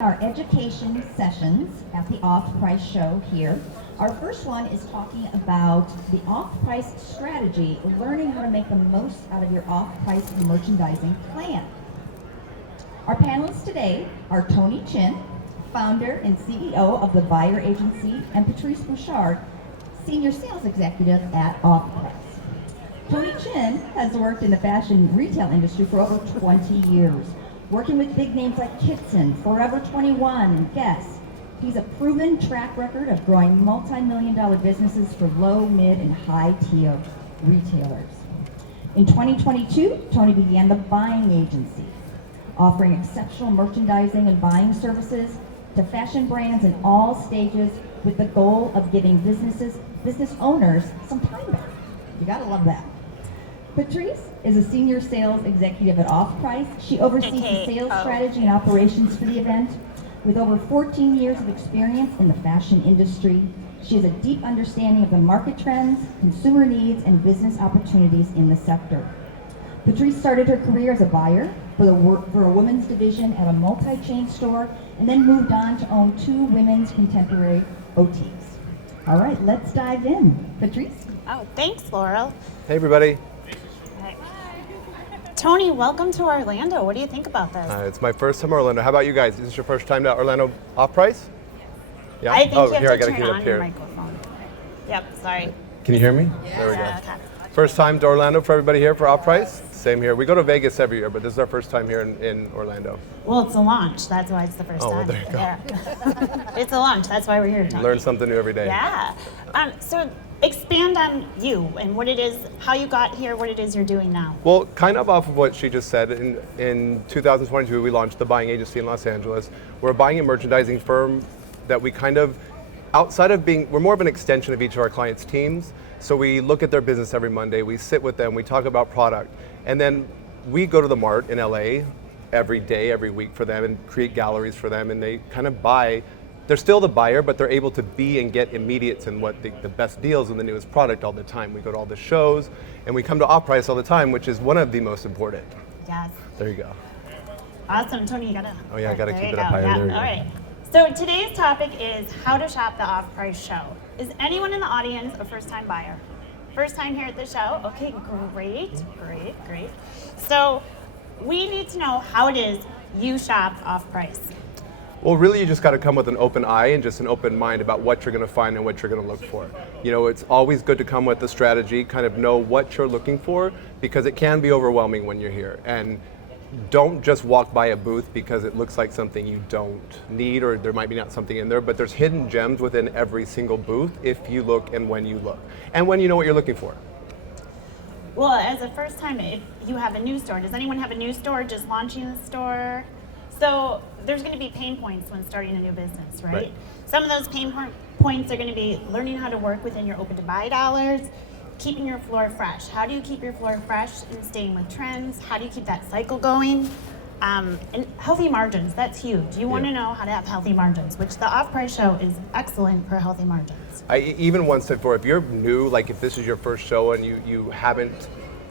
Our education sessions at the Off-Price Show here. Our first one is talking about the off-price strategy, learning how to make the most out of your off-price merchandising plan. Our panelists today are Tony Chinn, founder and CEO of the Buyer Agency, and Patrice Bouchard, senior sales executive at Off-Price. Tony Chinn has worked in the fashion retail industry for over 20 years. Working with big names like Kitson, Forever 21, and Guess. He's a proven track record of growing multi-million-dollar businesses for low, mid, and high-tier retailers. In 2022, Tony began the Buying Agency, offering exceptional merchandising and buying services to fashion brands in all stages with the goal of giving business owners some time back. You gotta love that. Patrice is a senior sales executive at Off-Price. She oversees the sales strategy and operations for the event. With over 14 years of experience in the fashion industry, she has a deep understanding of the market trends, consumer needs, and business opportunities in the sector. Patrice started her career as a buyer for a women's division at a multi-chain store, and then moved on to own 2 women's contemporary boutiques. All right, let's dive in. Patrice? Oh, thanks, Laurel. Hey, everybody. Tony, welcome to Orlando. What do you think about this? It's my first time in Orlando. How about you guys? Is this your first time to Orlando Off-Price? Yeah? I think you have to turn on your microphone. Yep, sorry. Can you hear me? Yeah. There we go. Okay. First time to Orlando for everybody here for Off-Price? Same here. We go to Vegas every year, but this is our first time here in Orlando. Well, it's a launch. That's why it's the first time. Well, there you go. Yeah. It's a launch. That's why we're here, Tony. Learn something new every day. Yeah. So expand on you and what it is, how you got here, what it is you're doing now. Well, kind of off of what she just said, in 2022 we launched the Buying Agency in Los Angeles. We're a buying and merchandising firm that we kind of, outside of being, we're more of an extension of each of our clients' teams. So we look at their business every Monday, we sit with them, we talk about product, and then we go to the Mart in LA every day, every week for them and create galleries for them, and they kind of buy. They're still the buyer, but they're able to be and get immediates and what the best deals and the newest product all the time. We go to all the shows, and we come to Off-Price all the time, which is one of the most important. Yes. There you go. Awesome, Tony, you gotta. Oh yeah, I gotta keep it up higher. higher. Yeah. There you All go. right. So today's topic is how to shop the Off-Price Show. Is anyone in the audience a first-time buyer? First time here at the show? Okay, great. So we need to know how it is you shop Off-Price. Well, really, you just got to come with an open eye and just an open mind about what you're going to find and what you're going to look for. You know, it's always good to come with a strategy, kind of know what you're looking for, because it can be overwhelming when you're here. And don't just walk by a booth because it looks like something you don't need, or there might be not something in there, but there's hidden gems within every single booth if you look and when you look, and when you know what you're looking for. Well, as a first time, if you have a new store, does anyone have a new store just launching the store? So there's going to be pain points when starting a new business, right? Some of those pain points are going to be learning how to work within your open to buy dollars, keeping your floor fresh. How do you keep your floor fresh and staying with trends? How do you keep that cycle going? And healthy margins, that's huge. You want to know how to have healthy margins, which the Off-Price Show is excellent for healthy margins. Even one step forward, if you're new, like if this is your first show and you haven't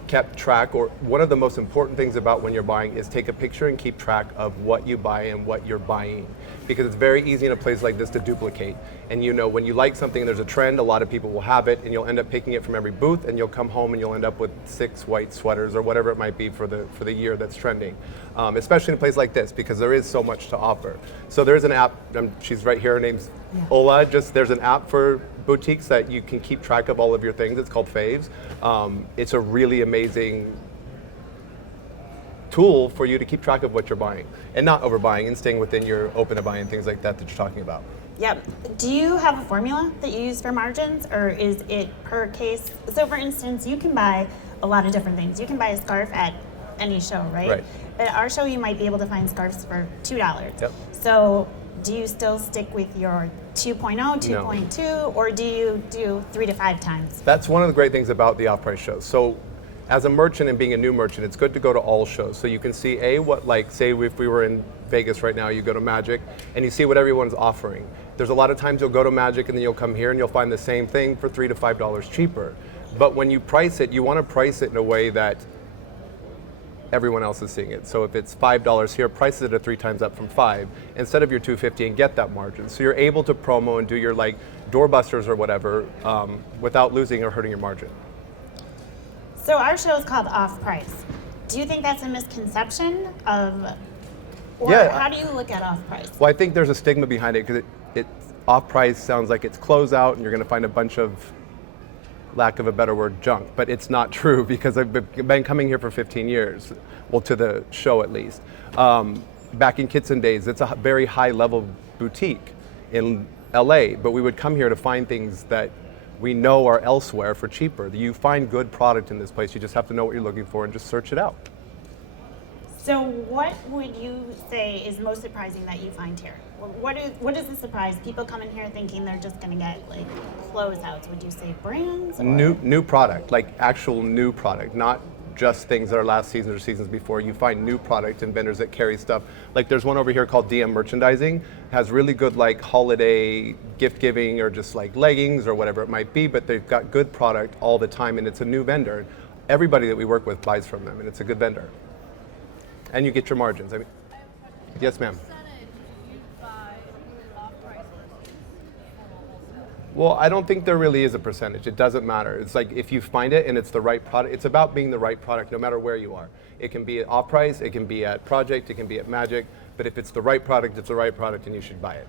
kept track, or one of the most important things about when you're buying is take a picture and keep track of what you buy and what you're buying, because it's very easy in a place like this to duplicate. And you know, when you like something and there's a trend, a lot of people will have it, and you'll end up picking it from every booth, and you'll come home and you'll end up with 6 white sweaters or whatever it might be for the year that's trending, especially in a place like this, because there is so much to offer. So there's an app, she's right here, her name's Ola, there's an app for boutiques that you can keep track of all of your things. It's called Faves. It's a really amazing tool for you to keep track of what you're buying and not overbuying and staying within your open to buy and things like that you're talking about. Yep. Do you have a formula that you use for margins, or is it per case? So for instance, you can buy a lot of different things. You can buy a scarf at any show, right? At our show, you might be able to find scarves for $2. Yep. So do you still stick with your 2.0, 2.2, or do you do 3 to 5 times? That's one of the great things about the Off-Price shows. So as a merchant and being a new merchant, it's good to go to all shows so you can see what, like, say if we were in Vegas right now, you go to Magic and you see what everyone's offering. There's a lot of times you'll go to Magic and then you'll come here and you'll find the same thing for $3 to $5 cheaper. But when you price it, you want to price it in a way that everyone else is seeing it. So if it's $5 here, price it at 3 times up from 5 instead of your $2.50 and get that margin. So you're able to promo and do your like doorbusters or whatever without losing or hurting your margin. So our show is called Off Price. Do you think that's a misconception of, or Yeah. how do you look at Off Price? Well, I think there's a stigma behind it because it off price sounds like it's closeout and you're going to find a bunch of, lack of a better word, junk. But it's not true because I've been coming here for 15 years, well, to the show at least. Back in Kitson days, it's a very high level boutique in LA, but we would come here to find things that we know are elsewhere for cheaper. You find good product in this place, you just have to know what you're looking for and just search it out. So what would you say is most surprising that you find here? What is the surprise? People come in here thinking they're just going to get like closeouts. Would you say brands? Or? New product, like actual new product, not just things that are last season or seasons before. You find new product and vendors that carry stuff. Like there's one over here called DM Merchandising, has really good like holiday gift giving or just like leggings or whatever it might be, but they've got good product all the time and it's a new vendor. Everybody that we work with buys from them and it's a good vendor. And you get your margins. I mean, yes, ma'am. Well, I don't think there really is a percentage. It doesn't matter. It's like if you find it and it's the right product, it's about being the right product no matter where you are. It can be at off price, it can be at Project, it can be at Magic, but if it's the right product, it's the right product and you should buy it.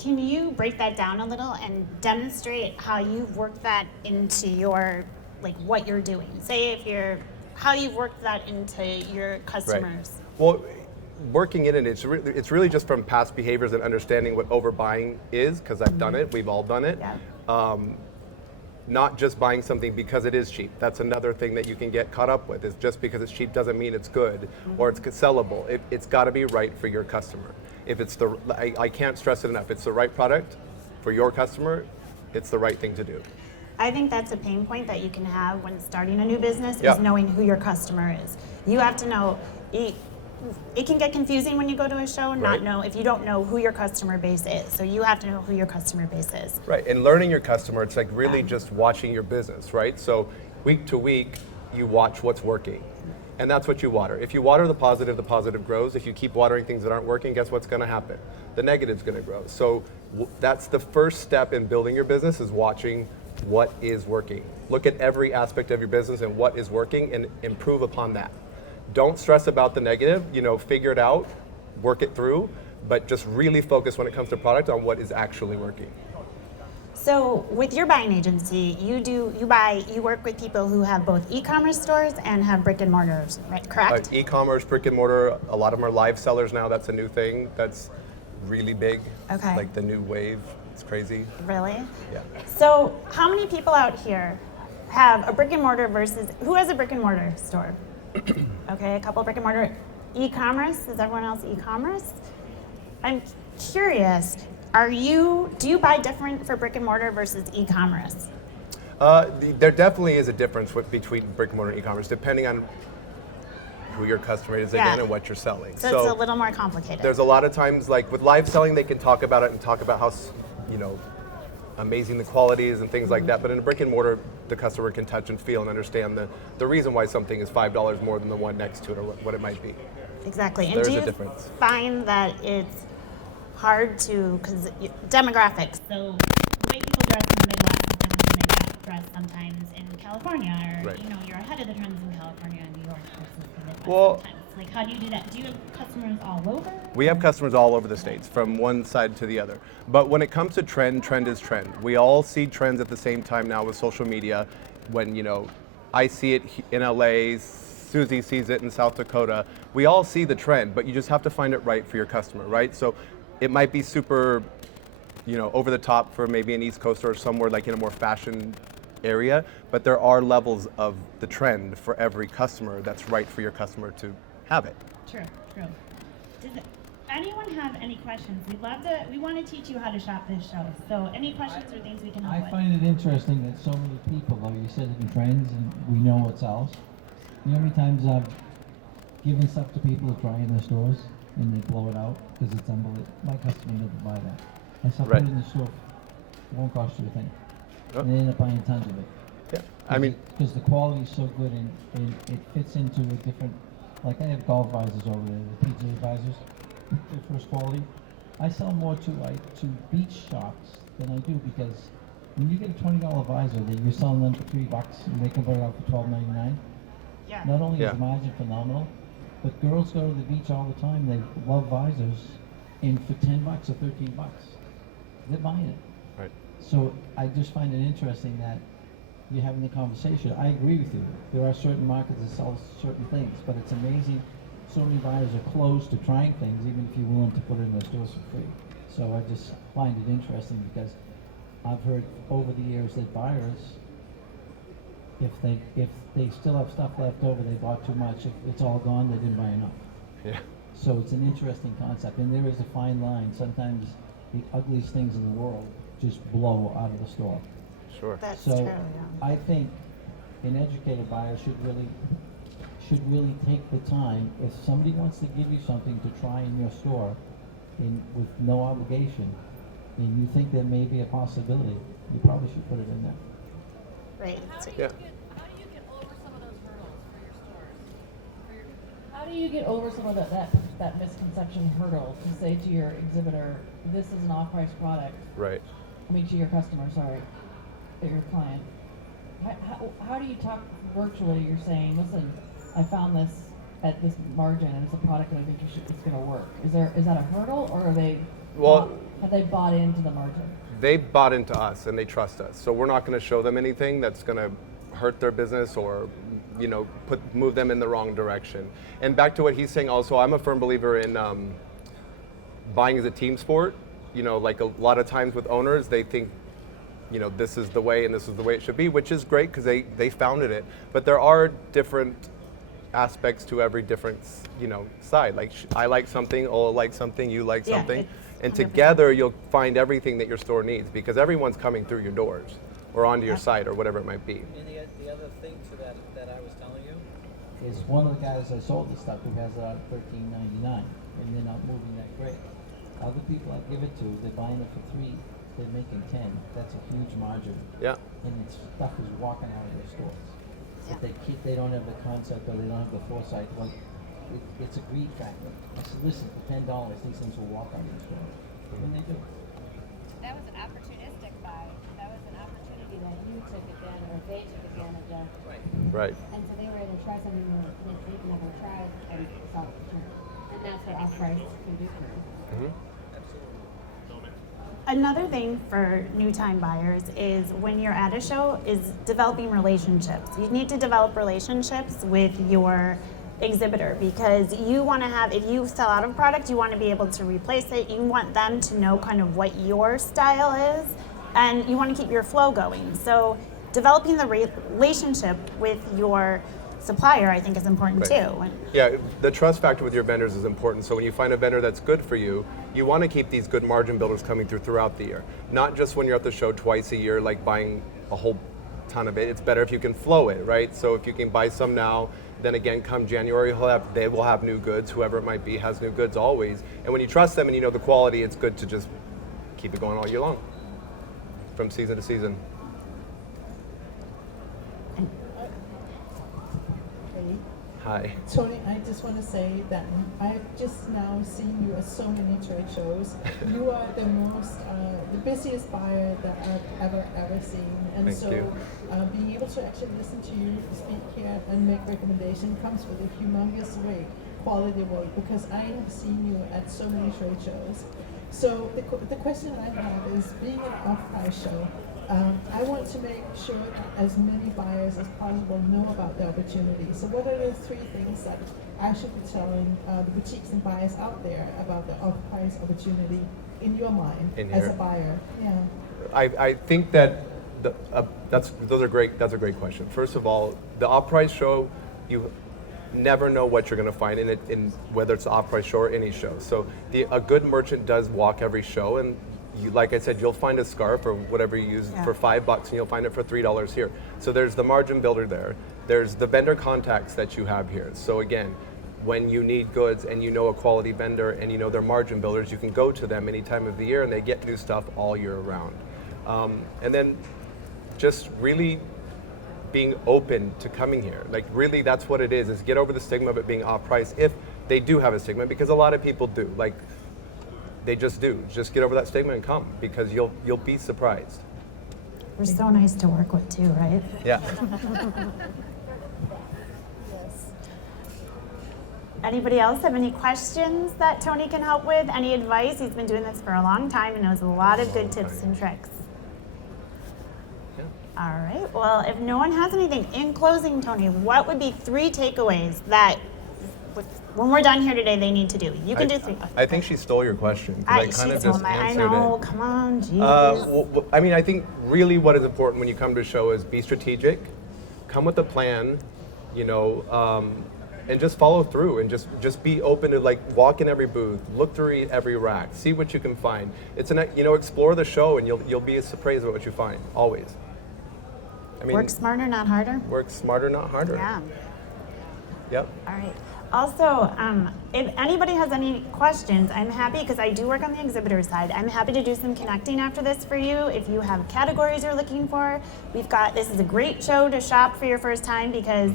Can you break that down a little and demonstrate how you've worked that into your, like what you're doing? Say if you're, how you've worked that into your customers. Right. Well, working in it, it's really just from past behaviors and understanding what overbuying is, because I've done it, we've all done it. Yeah. Not just buying something because it is cheap. That's another thing that you can get caught up with, is just because it's cheap doesn't mean it's good or it's sellable. It's got to be right for your customer. If it's I can't stress it enough, it's the right product for your customer, it's the right thing to do. I think that's a pain point that you can have when starting a new business Yeah. is knowing who your customer is. You have to know, it can get confusing when you go to a show and Right. not know if you don't know who your customer base is. So you have to know who your customer base is. Right, and learning your customer, it's like really just watching your business, right? So week to week, you watch what's working. And that's what you water. If you water the positive grows. If you keep watering things that aren't working, guess what's gonna happen? The negative's gonna grow. So that's the first step in building your business, is watching what is working. Look at every aspect of your business and what is working and improve upon that. Don't stress about the negative, figure it out, work it through, but just really focus when it comes to product on what is actually working. So with your buying agency, you work with people who have both e-commerce stores and have brick and mortars, right? Correct? E-commerce, brick and mortar, a lot of them are live sellers now. That's a new thing. That's really big. Okay. Like the new wave. It's crazy. Really? Yeah. So how many people out here have a brick and mortar versus, who has a brick and mortar store? Okay, a couple brick and mortar. E-commerce, is everyone else e-commerce? I'm curious, do you buy different for brick and mortar versus e-commerce? There definitely is a difference between brick and mortar and e-commerce, depending on who your customer is again and what you're selling. So it's a little more complicated. There's a lot of times, like with live selling, they can talk about it and talk about how, amazing the quality is and things like that. But in a brick and mortar, the customer can touch and feel and understand the reason why something is $5 more than the one next to it or what it might be. Exactly. So and there's do a you difference. find that it's hard to, because demographics, so the way people dress in the Midwest is different than they dress sometimes in California, or Right. you're ahead of the trends in California and New York versus the Midwest Well, sometimes. Like, how do you do that? Do you have customers all over? We have customers all over the states, from one side to the other. But when it comes to trend is trend. We all see trends at the same time now with social media. When, I see it in LA, Susie sees it in South Dakota. We all see the trend, but you just have to find it right for your customer, right? So it might be super, over the top for maybe an East Coast or somewhere like in a more fashion area, but there are levels of the trend for every customer that's right for your customer to have it. True. Does anyone have any questions? We want to teach you how to shop this show. So any questions or things we can help I with? find it interesting that so many people, like you said, in trends, and we know what sells. You know how many times I've given stuff to people to try in their stores and they blow it out because it's unbelievable. My customer never buy that. And so I Right. put it in the store, it won't cost you a thing. Oh. And they end up buying tons of it. Yeah, I mean, because the quality is so good and it fits into a different, like I have golf visors over there, the PGA visors, they're first quality. I sell more to beach shops than I do, because when you get a $20 visor that you're selling them for $3 and they convert it out for $12.99, Yeah. not only Yeah. is the margin phenomenal, but girls go to the beach all the time, they love visors, and for $10 or $13, they're buying it. right. So I just find it interesting that you're having the conversation. I agree with you. There are certain markets that sell certain things, but it's amazing so many buyers are closed to trying things, even if you're willing to put it in their stores for free. So I just find it interesting, because I've heard over the years that buyers, if they still have stuff left over, they bought too much. If it's all gone, they didn't buy enough. Yeah. So it's an interesting concept, and there is a fine line. Sometimes the ugliest things in the world just blow out of the store. Sure. That's So true, yeah. I think an educated buyer should really take the time. If somebody wants to give you something to try in your store, with no obligation, and you think there may be a possibility, you probably should put it in there. Right. Yeah. How do you get over some of those hurdles for your stores? How do you get over some of that misconception hurdle to say to your exhibitor, this is an off-price product? Right. I mean, to your customer, sorry, to your client. How do you talk virtually? You're saying, listen, I found this at this margin, and it's a product that I think it's going to work. Is that a hurdle, or are they? Have they bought into the margin? They bought into us and they trust us. So we're not going to show them anything that's going to hurt their business or, move them in the wrong direction. And back to what he's saying also, I'm a firm believer in buying as a team sport. Like a lot of times with owners, they think, this is the way and this is the way it should be, which is great because they founded it. But there are different aspects to every different, side. Like I like something, Ola likes something, you like Yeah, something. it's And 100%. together you'll find everything that your store needs, because everyone's coming through your doors or onto your site or whatever it might be. And the other thing to that I was telling you, Is one of the guys I sold this stuff who has it out at $13.99, and they're not moving that great. Other people I give it to, they're buying it for $3, they're making $10. That's a huge margin. Yeah. And it's stuff is walking out of their stores. Yeah. If they don't have the concept, or they don't have the foresight, well, it's a greed factor. I said, listen, for $10, these things will walk out of your store. And they do. That was an opportunistic buy. That was an opportunity that you took advantage, or they took advantage of. Right. And so they were able to try something that they've never tried and saw the return. And that's what off-price can do for you. Another thing for new time buyers is when you're at a show is developing relationships. You need to develop relationships with your exhibitor, because you want to have, if you sell out of product, you want to be able to replace it. You want them to know kind of what your style is, and you want to keep your flow going. So developing the relationship with your supplier, I think, is important Right. too. Yeah, the trust factor with your vendors is important. So when you find a vendor that's good for you, you want to keep these good margin builders coming throughout the year. Not just when you're at the show twice a year, like buying a whole ton of it. It's better if you can flow it, right? So if you can buy some now, then again, come January, they will have new goods. Whoever it might be has new goods always. And when you trust them and you know the quality, it's good to just keep it going all year long, from season to season. Hi. Tony, I just want to say that I've just now seen you at so many trade shows. You are the busiest buyer that I've ever seen. And Thank so you. Being able to actually listen to you speak here and make recommendation comes with a humongous weight, quality weight, because I have seen you at so many trade shows. So the question I have is, being an off-price show, I want to make sure that as many buyers as possible know about the opportunity. So what are the 3 things that I should be telling the boutiques and buyers out there about the off-price opportunity in your mind as a buyer? Yeah. I think that that's a great question. First of all, the off-price show, you never know what you're going to find in it, in whether it's the off-price show or any show. So a good merchant does walk every show, and like I said, you'll find a scarf or whatever you use for $5, and you'll find it for $3 here. So there's the margin builder there. There's the vendor contacts that you have here. So again, when you need goods and you know a quality vendor and you know they're margin builders, you can go to them any time of the year and they get new stuff all year round. And then just really being open to coming here. Like really that's what it is get over the stigma of it being off price if they do have a stigma, because a lot of people do. Like they just do. Just get over that stigma and come, because you'll be surprised. We're so nice to work with too, right? Yeah. Anybody else have any questions that Tony can help with? Any advice? He's been doing this for a long time and knows a lot of good tips and tricks. Yeah. All right. Well, if no one has anything, in closing, Tony, what would be 3 takeaways that when we're done here today they need to do? You can do 3. I think she stole your question. 'Cause I kind of just I answered know. it. Come on, geez. Well, I mean, I think really what is important when you come to a show is be strategic, come with a plan, you know, and just follow through, and just be open to like walk in every booth, look through every rack, see what you can find. It's explore the show, and you'll be surprised at what you find always. I mean, Work smarter, not harder. work smarter, not harder. Yeah. Yep. All right. Also, if anybody has any questions, I'm happy, because I do work on the exhibitor side. I'm happy to do some connecting after this for you. If you have categories you're looking for, this is a great show to shop for your first time, because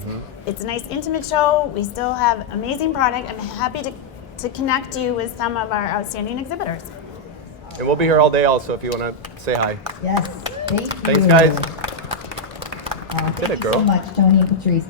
it's a nice intimate show. We still have amazing product. I'm happy to connect you with some of our outstanding exhibitors. And we'll be here all day also if you want to say hi. Yes, thank you. Thanks, guys. Thank Did it, you so girl. much, Tony and Patrice.